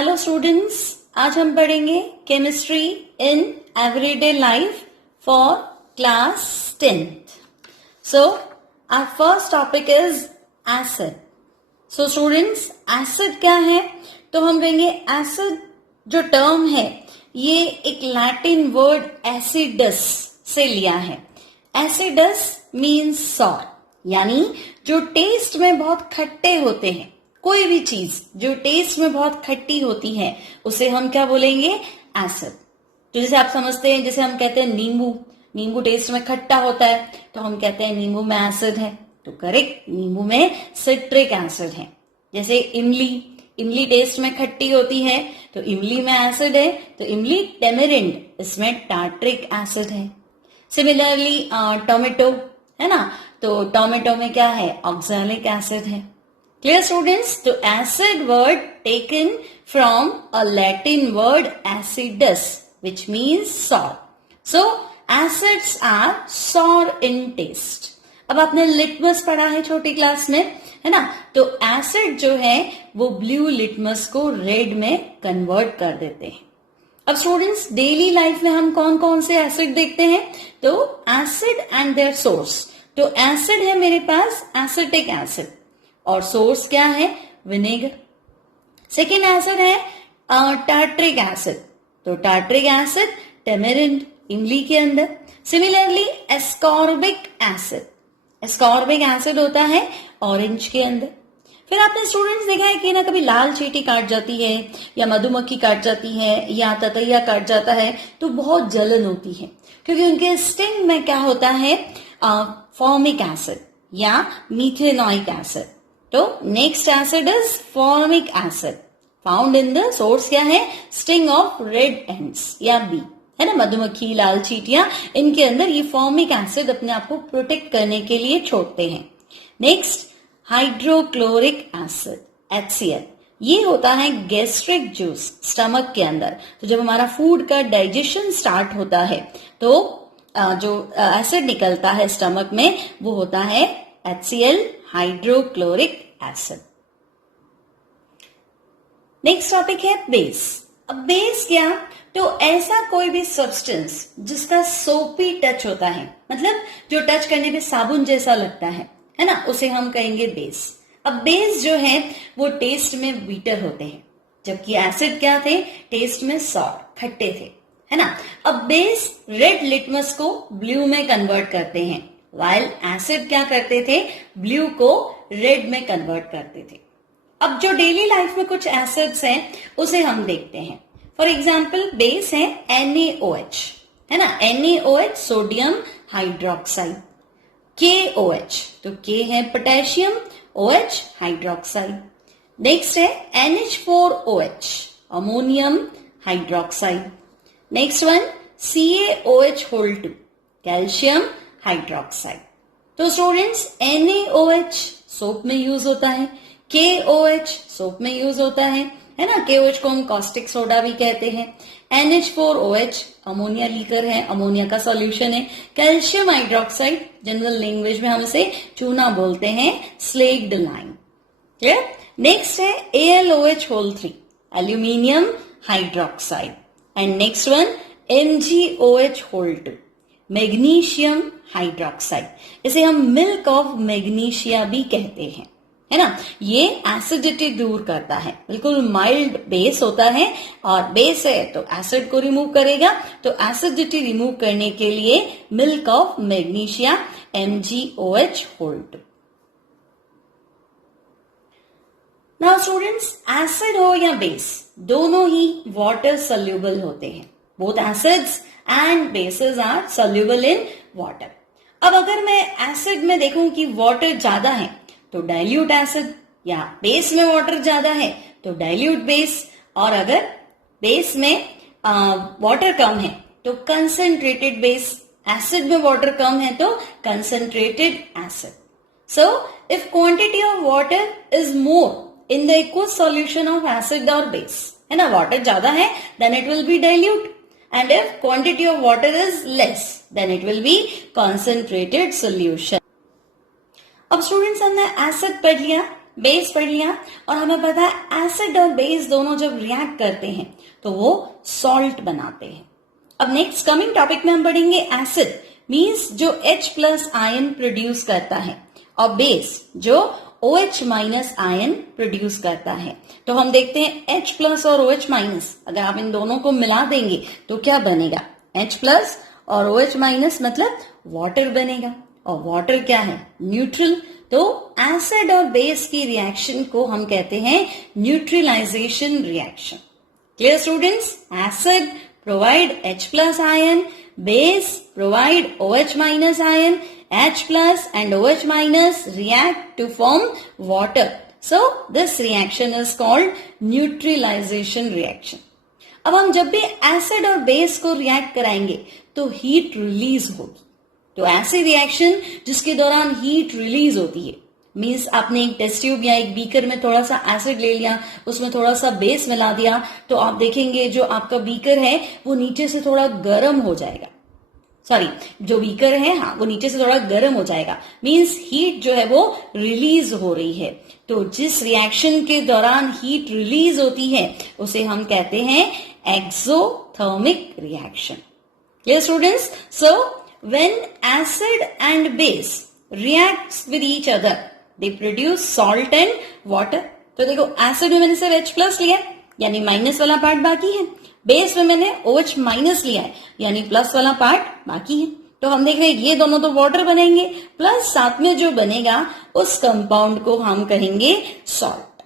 Hello students, आज हम पढ़ेंगे chemistry in everyday life for class 10th. So our first topic is acid. So students, acid क्या है? तो हम कहेंगे एसिड जो टर्म है ये एक लैटिन वर्ड एसिडस से लिया है. एसिडस मीन्स सॉर, यानी जो टेस्ट में बहुत खट्टे होते हैं. कोई भी चीज जो टेस्ट में बहुत खट्टी होती है उसे हम क्या बोलेंगे? एसिड. तो जैसे आप समझते हैं, जैसे हम कहते हैं नींबू टेस्ट में खट्टा होता है तो हम कहते हैं नींबू में एसिड है. तो करेक्ट, नींबू में सिट्रिक एसिड है. जैसे इमली टेस्ट में खट्टी होती है तो इमली में एसिड है. तो इमली टेमेरिंड, इसमें टार्ट्रिक एसिड है. सिमिलरली टोमेटो है ना, तो टोमेटो में क्या है? ऑक्सैलिक एसिड है. Clear students? तो acid word taken from a Latin word acidus, which means sour. So acids are sour in taste. अब आपने लिटमस पढ़ा है छोटी क्लास में, है ना? तो एसिड जो है वो ब्लू लिटमस को रेड में कन्वर्ट कर देते हैं. अब स्टूडेंट्स, डेली लाइफ में हम कौन कौन से एसिड देखते हैं? तो एसिड एंड देयर सोर्स. तो एसिड है मेरे पास एसिटिक एसिड और सोर्स क्या है? विनेगर. सेकेंड एसिड है टार्ट्रिक एसिड. तो टार्ट्रिक एसिड टेमेरिंड, इमली के अंदर. Similarly ascorbic acid. Ascorbic acid होता है ऑरेंज के अंदर. फिर आपने स्टूडेंट्स देखा है कि ना कभी लाल चींटी काट जाती है या मधुमक्खी काट जाती है या ततैया काट जाता है तो बहुत जलन होती है, क्योंकि उनके स्टिंग में क्या होता है? फॉर्मिक एसिड या मीथेनॉइक एसिड. तो next acid is formic acid found in the source. क्या है? स्टिंग ऑफ रेड एंड्स या बी, है ना. मधुमक्खी, लाल चींटियां, इनके अंदर ये फॉर्मिक एसिड अपने आप को प्रोटेक्ट करने के लिए छोड़ते हैं. Next hydrochloric acid HCl. ये होता है गैस्ट्रिक जूस स्टमक के अंदर. तो जब हमारा फूड का डाइजेशन स्टार्ट होता है तो जो एसिड निकलता है स्टमक में वो होता है HCl, hydrochloric acid. Next topic है बेस. अब बेस क्या? तो ऐसा कोई भी सब्सटेंस जिसका सोपी टच होता है, मतलब जो टच करने पे साबुन जैसा लगता है ना, उसे हम कहेंगे बेस. अब बेस जो है वो टेस्ट में बीटर होते हैं, जबकि एसिड क्या थे? टेस्ट में सॉर, खट्टे थे, है ना. अब बेस रेड लिटमस को ब्लू में कन्वर्ट करते हैं, वाइल एसिड क्या करते थे? ब्लू को रेड में कन्वर्ट करते थे. अब जो डेली लाइफ में कुछ एसिड्स हैं उसे हम देखते हैं. फॉर एग्जाम्पल बेस है NaOH, है ना. NaOH sodium hydroxide. KOH, तो K है पोटेशियम, OH हाइड्रोक्साइड. नेक्स्ट है NH4OH ammonium hydroxide. Next one CaOH2 calcium hydroxide. तो स्टूडेंट्स, NaOH सोप में यूज होता है, KOH सोप में यूज होता है ना. KOH को हम कॉस्टिक सोडा भी कहते हैं. NH4OH अमोनिया लीकर है, अमोनिया का सॉल्यूशन है. कैल्शियम हाइड्रोक्साइड, जनरल लैंग्वेज में हम इसे चूना बोलते हैं, स्लेक्ड लाइम. क्लियर? नेक्स्ट है AlOH3 aluminium hydroxide. And next one MgOH2 magnesium hydroxide. इसे हम मिल्क ऑफ मैग्नीशिया भी कहते हैं, है ना. ये एसिडिटी दूर करता है, बिल्कुल माइल्ड बेस होता है और बेस है तो एसिड को रिमूव करेगा. तो एसिडिटी रिमूव करने के लिए milk of magnesia MgOH2. Now students, acid हो या बेस, दोनों ही वाटर सोल्यूबल होते हैं. Both acids and bases are soluble in water. अब अगर मैं एसिड में देखूं कि वाटर ज्यादा है तो डाइल्यूट एसिड, या बेस में वाटर ज्यादा है तो डाइल्यूट बेस, और अगर बेस में वाटर कम है तो कंसंट्रेटेड बेस, एसिड में वाटर कम है तो concentrated acid. So if quantity of water is more in the aqueous solution of acid और बेस, है ना, वाटर ज्यादा है then it will be dilute, and if quantity of water is less then it will be concentrated solution. अब students, हमने acid पढ़ लिया, base पढ़ लिया और हमें पता है एसिड और बेस दोनों जब रिएक्ट करते हैं तो वो सॉल्ट बनाते हैं। अब नेक्स्ट कमिंग टॉपिक में हम पढ़ेंगे एसिड मींस जो H प्लस आयन प्रोड्यूस करता है और बेस जो OH माइनस आयन प्रोड्यूस करता है। तो हम देखते हैं H प्लस और OH माइनस, अगर आप इन दोनों को मिला देंगे तो क्या बनेगा? H प्लस और OH माइनस मतलब वाटर बनेगा और वाटर क्या है? न्यूट्रल। तो एसिड और बेस की रिएक्शन को हम कहते हैं neutralisation reaction. Clear students? Acid provide H plus ion, base provide OH minus ion, H plus and OH minus react to form water. So this reaction is called neutralization reaction. अब हम जब भी acid और base को react कराएंगे तो heat release होगी। तो ऐसी रिएक्शन जिसके दौरान हीट रिलीज होती है मीन्स आपने एक टेस्ट ट्यूब या एक बीकर में थोड़ा सा एसिड ले लिया, उसमें थोड़ा सा बेस मिला दिया, तो आप देखेंगे जो आपका बीकर है वो नीचे से थोड़ा गर्म हो जाएगा। सॉरी, जो बीकर है हाँ वो नीचे से थोड़ा गर्म हो जाएगा, मीन्स हीट जो है वो रिलीज हो रही है। तो जिस रिएक्शन के दौरान हीट रिलीज होती है उसे हम कहते हैं exothermic reaction. Clear students? So when acid and base reacts with each other, they produce salt and water. तो देखो एसिड में मैंने सिर्फ H प्लस लिया है यानी माइनस वाला पार्ट बाकी है, बेस में मैंने OH माइनस लिया है यानी प्लस वाला पार्ट बाकी है। तो हम देख रहे हैं ये दोनों तो वाटर बनेंगे प्लस साथ में जो बनेगा उस कंपाउंड को हम कहेंगे सॉल्ट।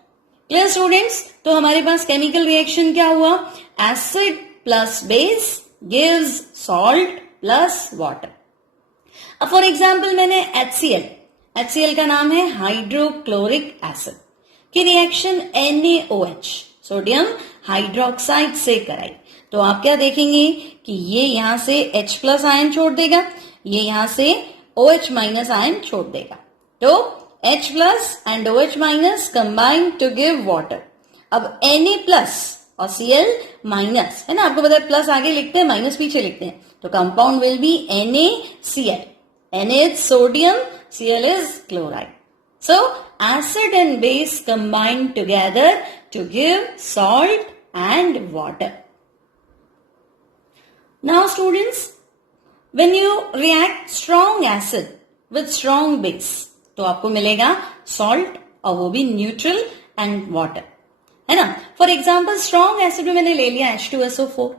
Clear students? तो हमारे पास केमिकल रिएक्शन क्या हुआ? Acid plus base gives salt plus water. अब फॉर एग्जाम्पल मैंने HCl का नाम है हाइड्रोक्लोरिक एसिड की रिएक्शन NaOH सोडियम हाइड्रोक्साइड से कराई, तो आप क्या देखेंगे कि ये यहां से H प्लस आयन छोड़ देगा, ये यहां से OH माइनस आयन छोड़ देगा। तो H plus and OH minus combine to give water. अब Na प्लस और Cl माइनस है ना, आपको पता है प्लस आगे लिखते हैं माइनस पीछे लिखते हैं, तो compound will be NaCl. Na is sodium, Cl is chloride. So acid and base combine together to give salt and water. Now students, when you react strong acid with strong base, तो आपको मिलेगा salt और वो भी neutral and water, है ना। For example strong acid में मैंने ले लिया H2SO4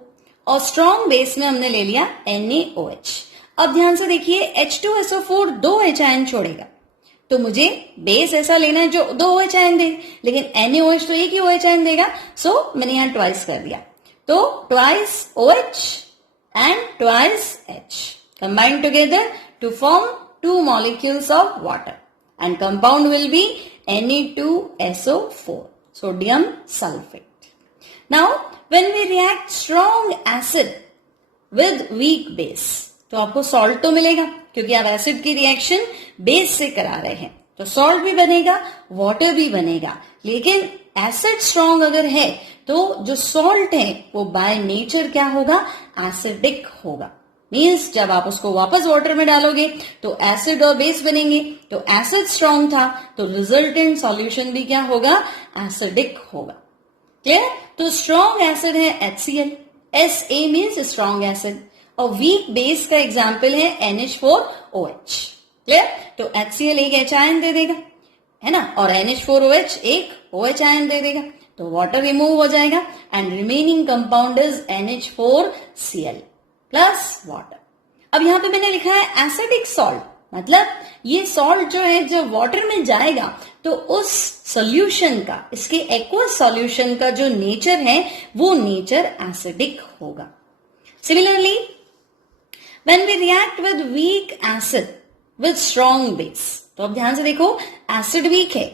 और स्ट्रॉन्ग बेस में हमने ले लिया NaOH। अब ध्यान से देखिए H2SO4 दो H आयन छोड़ेगा, तो मुझे बेस ऐसा लेना है जो दो OH आयन दे, लेकिन NaOH तो एक ही OH आयन देगा, सो मैंने यहां ट्वाइस कर दिया। तो twice OH and twice H combine together to form two molecules of water and compound will be Na2SO4 sodium sulfate. Now when we react strong acid with weak base, तो आपको salt तो मिलेगा क्योंकि आप acid की reaction base से करा रहे हैं, तो सॉल्ट भी बनेगा वाटर भी बनेगा। लेकिन एसिड स्ट्रॉन्ग अगर है तो जो सॉल्ट है वो बाय नेचर क्या होगा? एसिडिक होगा। मीन्स जब आप उसको वापस वाटर में डालोगे तो एसिड और बेस बनेंगे, तो एसिड स्ट्रॉन्ग था तो रिजल्टेंट सॉल्यूशन भी क्या होगा? एसिडिक होगा। क्लियर? तो स्ट्रॉन्ग एसिड है HCl, SA means strong acid, और वीक बेस का एग्जाम्पल है NH4OH। क्लियर? तो HCl एक H आयन दे देगा, है ना, और NH4OH एक OH आयन दे देगा, तो वाटर रिमूव हो जाएगा and remaining compound is NH4Cl plus water. अब यहां पे मैंने लिखा है एसिडिक सॉल्ट, मतलब ये सॉल्ट जो है जब वाटर में जाएगा तो उस सॉल्यूशन का, इसके एक्वस सॉल्यूशन का जो नेचर है वो नेचर एसिडिक होगा। Similarly when we react with weak acid with strong base, तो अब ध्यान से देखो एसिड वीक है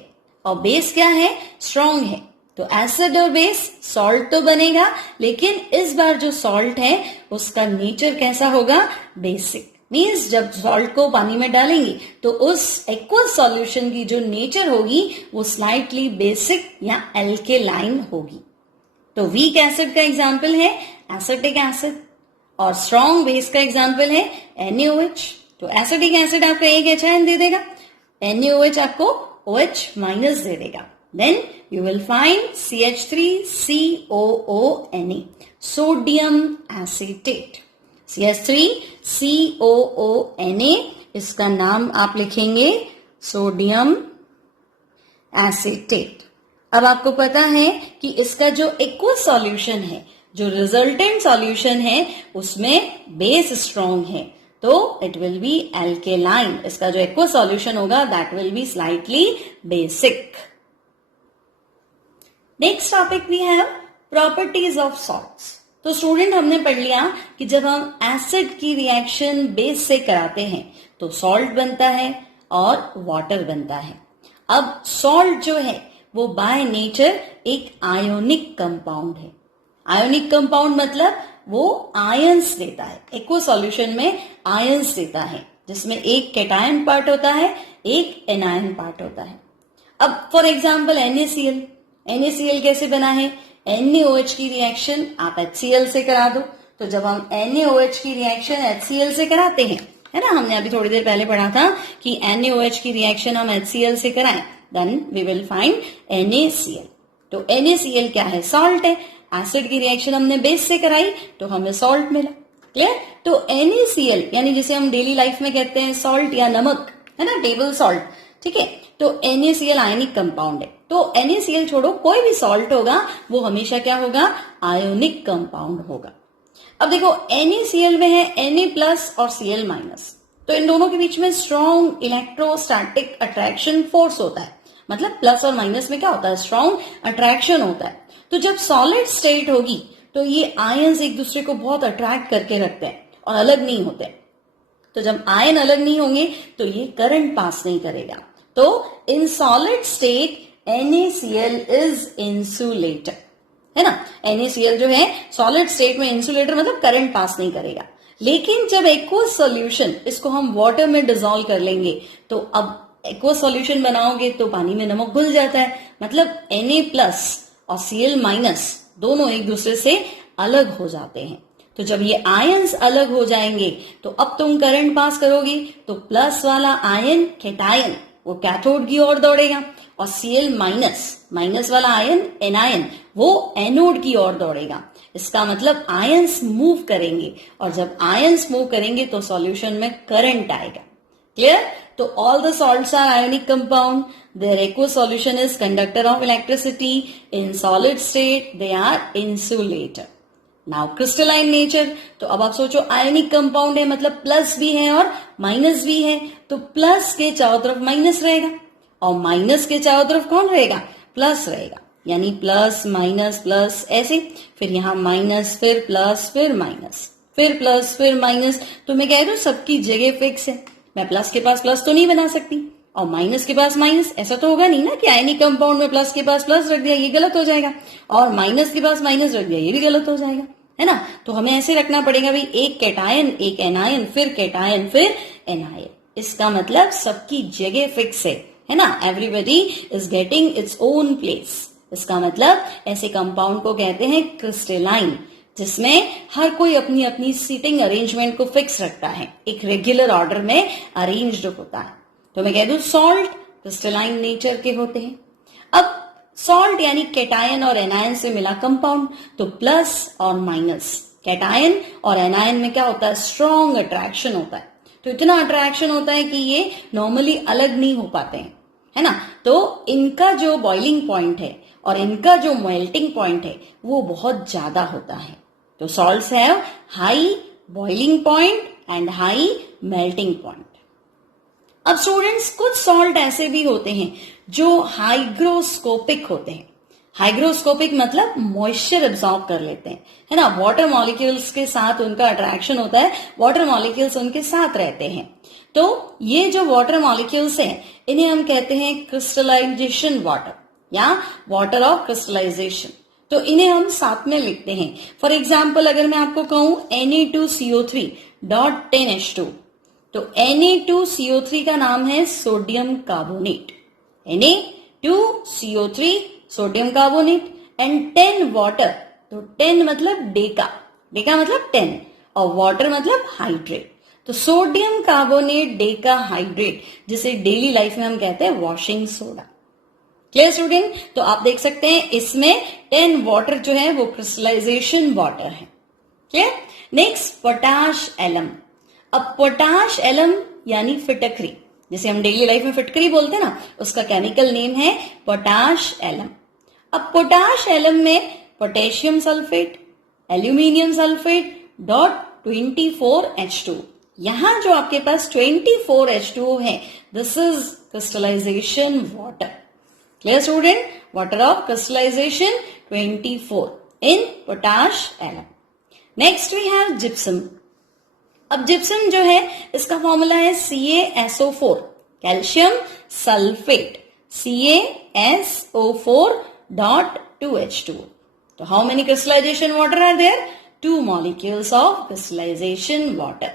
और बेस क्या है? स्ट्रॉन्ग है, तो एसिड और बेस सॉल्ट तो बनेगा, लेकिन इस बार जो सॉल्ट है उसका नेचर कैसा होगा? बेसिक। मीन्स जब सॉल्ट को पानी में डालेंगे तो उस एक्वस सॉल्यूशन की जो नेचर होगी वो स्लाइटली बेसिक या एल्केलाइन होगी। तो वीक एसिड का एग्जाम्पल है एसिटिक एसिड और स्ट्रॉन्ग बेस का एग्जाम्पल है NaOH। तो एसिडिक एसिड आपका एक H आयन दे देगा, NaOH आपको OH माइनस दे देगा. Then you will find CH3COONA, sodium acetate. CH3COONA, इसका नाम आप लिखेंगे सोडियम एसीटेट. अब आपको पता है कि इसका जो एक्वस सॉल्यूशन है, जो रिजल्टेंट सॉल्यूशन है, उसमें बेस स्ट्रॉन्ग है, तो इट विल बी एल्केलाइन. इसका जो एक्वस सॉल्यूशन होगा that will be slightly basic. Next topic we have properties of salts. तो स्टूडेंट हमने पढ़ लिया कि जब हम एसिड की रिएक्शन बेस से कराते हैं तो सॉल्ट बनता है और वाटर बनता है. अब सॉल्ट जो है वो बाय नेचर एक आयोनिक कंपाउंड है. आयोनिक कंपाउंड मतलब वो आयंस देता है, एक्वस सॉल्यूशन में आयंस देता है, जिसमें एक कैटायन पार्ट होता है, एक एनायन पार्ट होता है. अब फॉर एग्जांपल NaCl. NaCl कैसे बना है? NaOH की रिएक्शन आप HCl से करा दो. तो जब हम NaOH की रिएक्शन HCl से कराते हैं, है ना, हमने अभी थोड़ी देर पहले पढ़ा था कि NaOH की रिएक्शन हम HCl से कराएं, then we will find NaCl. तो NaCl क्या है? सॉल्ट है. एसिड की रिएक्शन हमने बेस से कराई तो हमें सॉल्ट मिला. क्लियर? तो NaCl यानी जिसे हम डेली लाइफ में कहते हैं सॉल्ट या नमक, है ना, टेबल सॉल्ट. ठीक है, तो NaCl आयनिक कंपाउंड है. तो NaCl छोड़ो, कोई भी सॉल्ट होगा वो हमेशा क्या होगा? आयोनिक कंपाउंड होगा. अब देखो NaCl में है Na+ और Cl-. तो इन दोनों के बीच में स्ट्रॉन्ग इलेक्ट्रोस्टैटिक अट्रैक्शन फोर्स होता है. मतलब प्लस और माइनस में क्या होता है? स्ट्रॉन्ग अट्रैक्शन होता है. तो जब सॉलिड स्टेट होगी तो ये आयंस एक दूसरे को बहुत अट्रैक्ट करके रखते हैं और अलग नहीं होते. तो जब आयन अलग नहीं होंगे तो ये करंट पास नहीं करेगा. तो इन solid state NaCl is insulator, है ना. NaCl जो है सॉलिड स्टेट में इंसुलेटर मतलब करंट पास नहीं करेगा. लेकिन जब एक्वस सॉल्यूशन, इसको हम वाटर में डिसॉल्व कर लेंगे, तो अब एक्वस सॉल्यूशन बनाओगे तो पानी में नमक घुल जाता है. मतलब Na+ और Cl- दोनों एक दूसरे से अलग हो जाते हैं. तो जब ये आयंस अलग हो जाएंगे तो अब तुम करंट पास करोगी तो प्लस वाला आयन कैटायन वो कैथोड की ओर दौड़ेगा और Cl- वाला आयन एनायन वो एनोड की ओर दौड़ेगा. इसका मतलब आयंस मूव करेंगे और जब आयंस मूव करेंगे तो सॉल्यूशन में करंट आएगा. क्लियर? तो all the salts are ionic compound. Their aqueous solution is conductor of electricity. In solid state they are insulator. Now crystalline nature. तो अब आप सोचो आयोनिक कंपाउंड है मतलब प्लस भी है और माइनस भी है. तो प्लस के चारों तरफ माइनस रहेगा और माइनस के चारों तरफ कौन रहेगा? प्लस रहेगा. यानी प्लस माइनस प्लस ऐसे, फिर यहां माइनस, फिर प्लस, फिर माइनस, फिर प्लस, फिर माइनस. तो मैं कह रही हूं सबकी जगह फिक्स है. मैं प्लस के पास प्लस तो नहीं बना सकती और माइनस के पास माइनस. ऐसा तो होगा नहीं ना कि आयनिक कंपाउंड में प्लस के पास प्लस रख दिया, ये गलत हो जाएगा, और माइनस के पास माइनस रख दिया, ये भी गलत हो जाएगा, है ना. तो हमें ऐसे रखना पड़ेगा भाई, एक कैटायन, एक एनायन, फिर कैटायन, फिर एनायन. इसका मतलब सबकी जगह फिक्स है ना. Everybody is getting its own place. इसका मतलब ऐसे कंपाउंड को कहते हैं क्रिस्टलाइन, जिसमें हर कोई अपनी अपनी सीटिंग अरेंजमेंट को फिक्स रखता है, एक रेगुलर ऑर्डर में अरेंज्ड होता है. तो मैं कह दूं सॉल्ट क्रिस्टलाइन नेचर के होते हैं. अब सॉल्ट यानी कैटायन और एनायन से मिला कंपाउंड, तो प्लस और माइनस, कैटायन और एनायन में क्या होता है? स्ट्रॉन्ग अट्रैक्शन होता है. तो इतना अट्रैक्शन होता है कि ये नॉर्मली अलग नहीं हो पाते हैं, है ना. तो इनका जो बॉइलिंग पॉइंट है और इनका जो मेल्टिंग पॉइंट है वो बहुत ज्यादा होता है. तो salts have high boiling point and high melting point. अब स्टूडेंट्स कुछ सॉल्ट ऐसे भी होते हैं जो हाइग्रोस्कोपिक होते हैं. हाइग्रोस्कोपिक मतलब मॉइस्चर एब्जॉर्ब कर लेते हैं, है ना. वाटर मॉलिक्यूल्स के साथ उनका अट्रैक्शन होता है, वाटर मॉलिक्यूल्स उनके साथ रहते हैं. तो ये जो वाटर मॉलिक्यूल्स हैं इन्हें हम कहते हैं क्रिस्टलाइजेशन वाटर या वाटर ऑफ क्रिस्टलाइजेशन. तो इन्हें हम साथ में लिखते हैं. फॉर एग्जाम्पल अगर मैं आपको कहूं Na2CO3.10H2, तो Na2CO3 का नाम है sodium carbonate. Na2CO3 sodium carbonate and 10 water. तो 10 मतलब डेका, डेका मतलब 10 और वाटर मतलब हाइड्रेट. तो सोडियम कार्बोनेट डेकाहाइड्रेट, जिसे डेली लाइफ में हम कहते हैं वॉशिंग सोडा। Clear student? तो आप देख सकते हैं इसमें 10 वाटर जो है वो क्रिस्टलाइजेशन वाटर है। क्लियर? Next, potash alum. अब पोटाश एलम यानी फिटकरी, जिसे हम डेली लाइफ में फिटकरी बोलते हैं ना, उसका केमिकल नेम है पोटाश एलम। अब पोटाश एलम में potassium sulphate, aluminium sulphate, .24H2। यहां जो आपके पास 24H2O है, this is crystallisation water. Clear student? Water of crystallisation 24 in potash alum. Next we have gypsum. अब जिप्सम जो है इसका फॉर्मूला है CaSO4, calcium sulphate, CaSO4.2H2O. So how many crystallization water are there? 2 molecules of crystallization water.